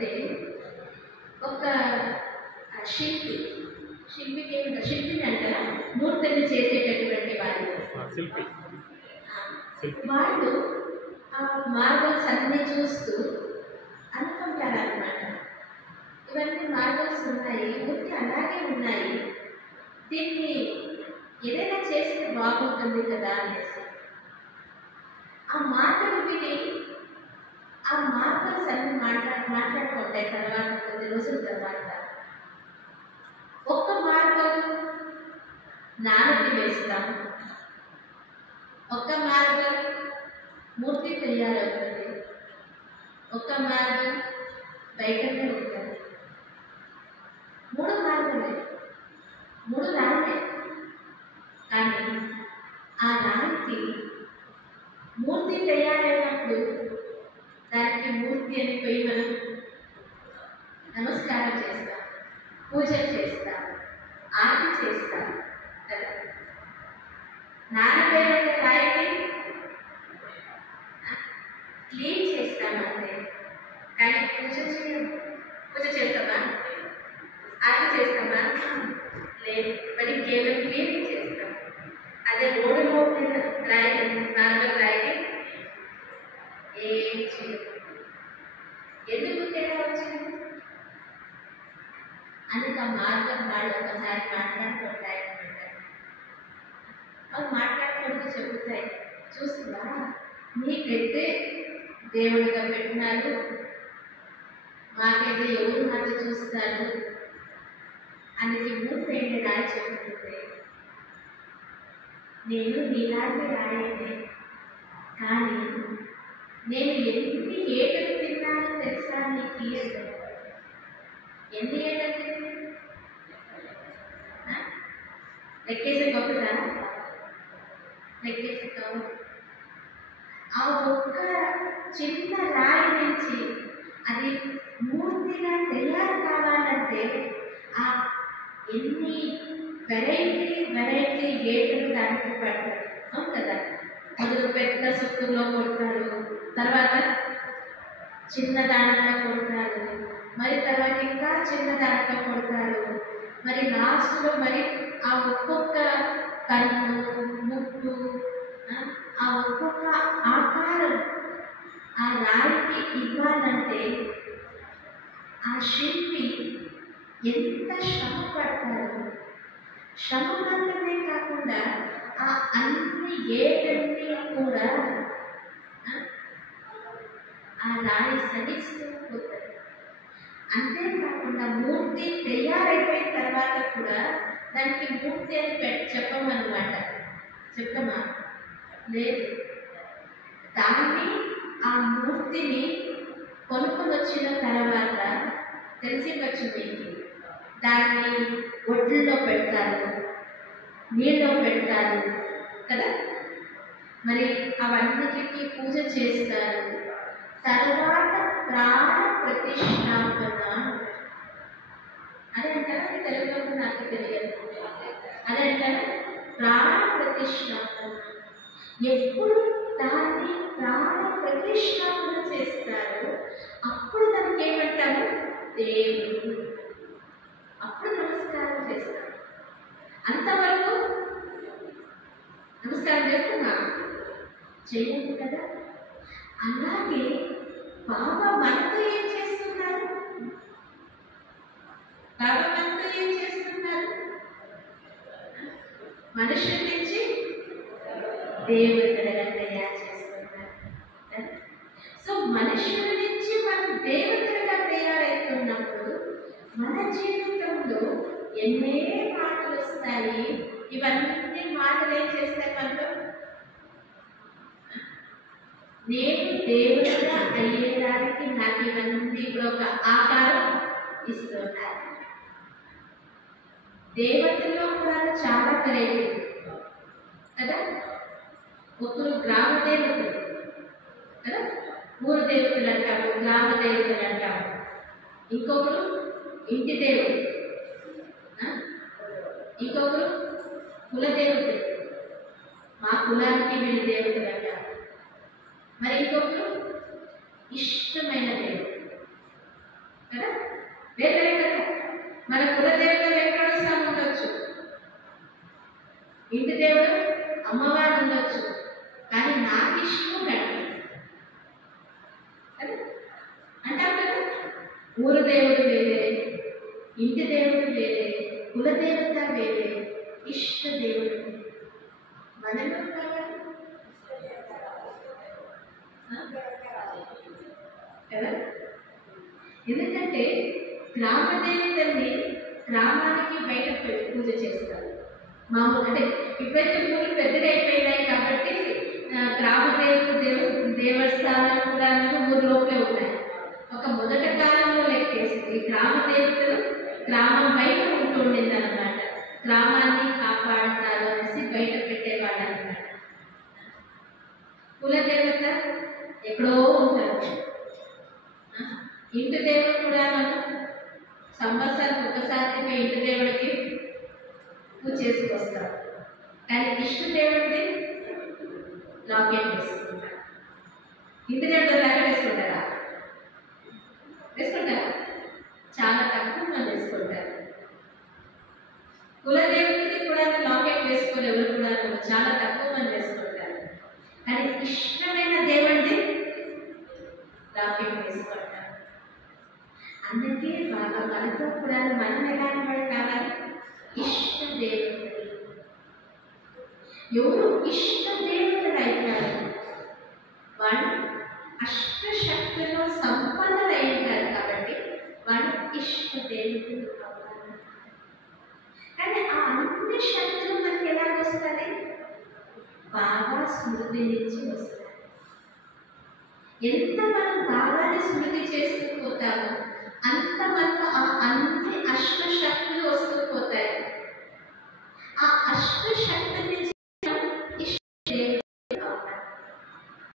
వెళ్తే ఒక శిల్పి శిల్పిని అంటారా, మూర్తిని చేసేటటువంటి వాళ్ళు ఆ మార్బల్స్ అన్నీ చూస్తూ అనుకుంటారన్నమాట, ఇవన్నీ మార్బల్స్ ఉన్నాయి, మూర్తి అలాగే ఉన్నాయి, దీన్ని ఏదైనా చేస్తే బాగుంటుంది కదా అనేసి. ఆ మాటలు విని ఆ మార్బల్స్ అన్ని మాట్లాడుకుంటాయి. తర్వాత కొద్ది రోజుల తర్వాత ఒక్క మార్బల్ నాలుగు వేస్తాం, ఒక్క మార్బల్ మూర్తి తయారవుతుంది, ఒక్క మార్బల్ బయటనే ఉంటుంది. మూడు మార్బలే, మూడు రాళ్ళే, కానీ ఆ రాయికి మూర్తి తయారైనప్పుడు దానికి మూర్తి అని పోయి మనం నమస్కారం చేస్తాం, పూజ చేస్తాం, ఆరతి చేస్తాం కదా. నాన్నగారి రాయికి క్లీన్ చేస్తామంటే, కానీ పూజ చేస్తామా, ఆరతి చేస్తామా? లేదు, మరి కేవలం క్లీనింగ్ చేస్తాం. అదే రోడ్డులో రాయి, నార్మల్ రాయికి ఏం చేయదు. ఎందుకు తేడా వచ్చింది? అందుకు ఆ మార్గం వాళ్ళు ఒకసారి మాట్లాడుకుంటాయి అనమాట. అవి మాట్లాడుకుంటూ చెబుతాయి, చూస్తుందా నీకైతే దేవుడిగా పెట్టినారు, మాకైతే ఎవరు మాట చూస్తారు అందుకే మూర్తి ఏంటి రాయి చెబుతుంది, నేను నీలాంటి రాయనే, కానీ నేను ఎన్ని ఏటలు తిన్నానో తెలుసా నీకు? ఎన్ని ఏటలు తిన్నా లెక్కేసే గొప్పదా? లెక్కేసే గొప్ప. ఆ ఒక్క చిన్న రాయి నుంచి అది మూర్తిగా తయారు కావాలంటే ఆ ఎన్ని వెరైటీ ఏటలు దానికి పడతారు. అవును కదా. మొదలు పెద్ద సొత్తులో కొడతారు, తర్వాత చిన్న దాంట్లో కొడతారు, మరి తర్వాత ఇంకా చిన్న దాంట్లో కొడతారు, మరి లాస్ట్లో మరి ఆ ఒక్కొక్క కన్ను, ముక్కు, ఆ ఒక్కొక్క ఆకారం ఆ రాయికి ఇవ్వాలంటే ఆ శిల్పి ఎంత శ్రమ పడతారు. శ్రమ మాత్రమే కాకుండా ఆ అన్ని ఏటన్నీ కూడా ఆ రాయి సహిస్తూ పోతారు. అంతేకాకుండా మూర్తి తయారైపోయిన తర్వాత కూడా దానికి మూర్తి అని చెప్పమన్నమాట. చెప్తామా? లేదు. దాన్ని ఆ మూర్తిని కొనుక్కొని వచ్చిన తర్వాత తెలిసివచ్చు మీకు, దాన్ని ఒడ్లలో పెడతారు, నీళ్ళలో పెడతారు కదా, మరి అవన్నిటికీ పూజ చేస్తారు. తర్వాత ప్రాణ ప్రతిష్టాపన అదే అంటారా? తెలుగులో నాకు తెలియదు. అదే అంటారా? ప్రాణ ప్రతిష్టాపన. ఎప్పుడు దాన్ని ప్రాణ ప్రతిష్టాపన చేస్తారు అప్పుడు దానికి ఏమంటారు? దేవుడు. అప్పుడు నమస్కారం చేస్తారు. అంతవరకు నమస్కారం చేస్తున్నా చెయ్యదు కదా. అలాగే బాబా మనతో ఏం చేస్తున్నారు? బాబా మనతో ఏం చేస్తున్నారు? మనుషుల నుంచి దేవతలుగా తయారు చేస్తున్నారు. సో మనుషుల నుంచి మనం దేవతలుగా తయారవుతున్నప్పుడు మన జీవితంలో ఎన్నే మాటలు వస్తాయి. ఇవన్నీ మాటలు ఏం చేస్తాయి మనతో? నేను దేవుడిగా అయ్యేదానికి నాకు ఇవన్నీ ఇప్పుడు ఒక ఆకారం ఇస్తున్నారు. దేవతల్లో కూడా చాలా వెరైటీ కదా. ఒకరు గ్రామ దేవతలు కదా, ఊరు దేవతలు అంటాము, గ్రామ దేవతలు అంటాము. ఇంకొకరు ఇంటి దేవుడు, ఇంకొకరు కుల దేవతలు, మా కులానికి వీళ్ళు దేవతలు అంటారు. మరి ఇంకొకరు ఇష్టమైన దేవుడు. మన కులదేవతలు ఎక్కడో సార్ ఉండొచ్చు, ఇంటి దేవుడు అమ్మవారు ఉండొచ్చు, కానీ నాకు ఇష్టం గణపతి అంటారు కదా. ఊరు దేవుడు వేరే, ఇంటి దేవుడు వేరే, కులదేవత వేరే, ఇష్ట దేవుడు మనలో కావాలి కదా. ఎందుకంటే గ్రామ దేవతల్ని గ్రామానికి బయట పూజ చేస్తారు. మామూలు అంటే ఇప్పుడైతే ఊళ్ళు పెద్దగా అయిపోయినాయి కాబట్టి గ్రామ దేవస్థానాలు కూడా ఊరు లోపలే ఉన్నాయి. ఒక మొదట కాలంలో లెక్కేసింది గ్రామ దేవతలు గ్రామం బయట ఉంటుండేది అన్నమాట. గ్రామాన్ని కాపాడుతారు అనేసి బయట పెట్టేవాళ్ళు అన్నమాట. కులదేవత ఎక్కడో ఉంటారు. ఇంటి దేవుడు కూడా మనం సంవత్సరానికి ఒకసారి ఇంటి దేవుడికి పూజ చేసుకొస్తారు. కానీ ఇష్ట దేవుడిది లాకెట్ వేసుకుంటారు. ఇంటి దేవుడు లాకెట్ వేసుకుంటారా? వేసుకుంటారా? చాలా తక్కువ మంది వేసుకుంటారు. కులదేవుడికి కూడా లాకెట్ వేసుకొని ఎవరు కూడా చాలా తక్కువ మంది వేసుకుంటారు. కానీ ఇష్టమైన దేవుడిది లాకెట్ వేసుకుంటారు. అందుకే బాగా మనతో కూడా మనం ఎలాంటి కావాలి? ఇష్ట దేవతలు. ఎవరు ఇష్ట దేవతలు అయినారు వాడు అష్టశక్తుల్లో సంపన్నులు అయినారు కాబట్టి వాడు ఇష్ట దేవతలు అవ్వాలి. కానీ ఆ అన్ని శక్తులు మనకి ఎలా వస్తుంది? బాగా స్మృతి నుంచి వస్తుంది. ఎంత మనం బాగానే స్మృతి చేసుకుపోతామో అంత మనకు ఆ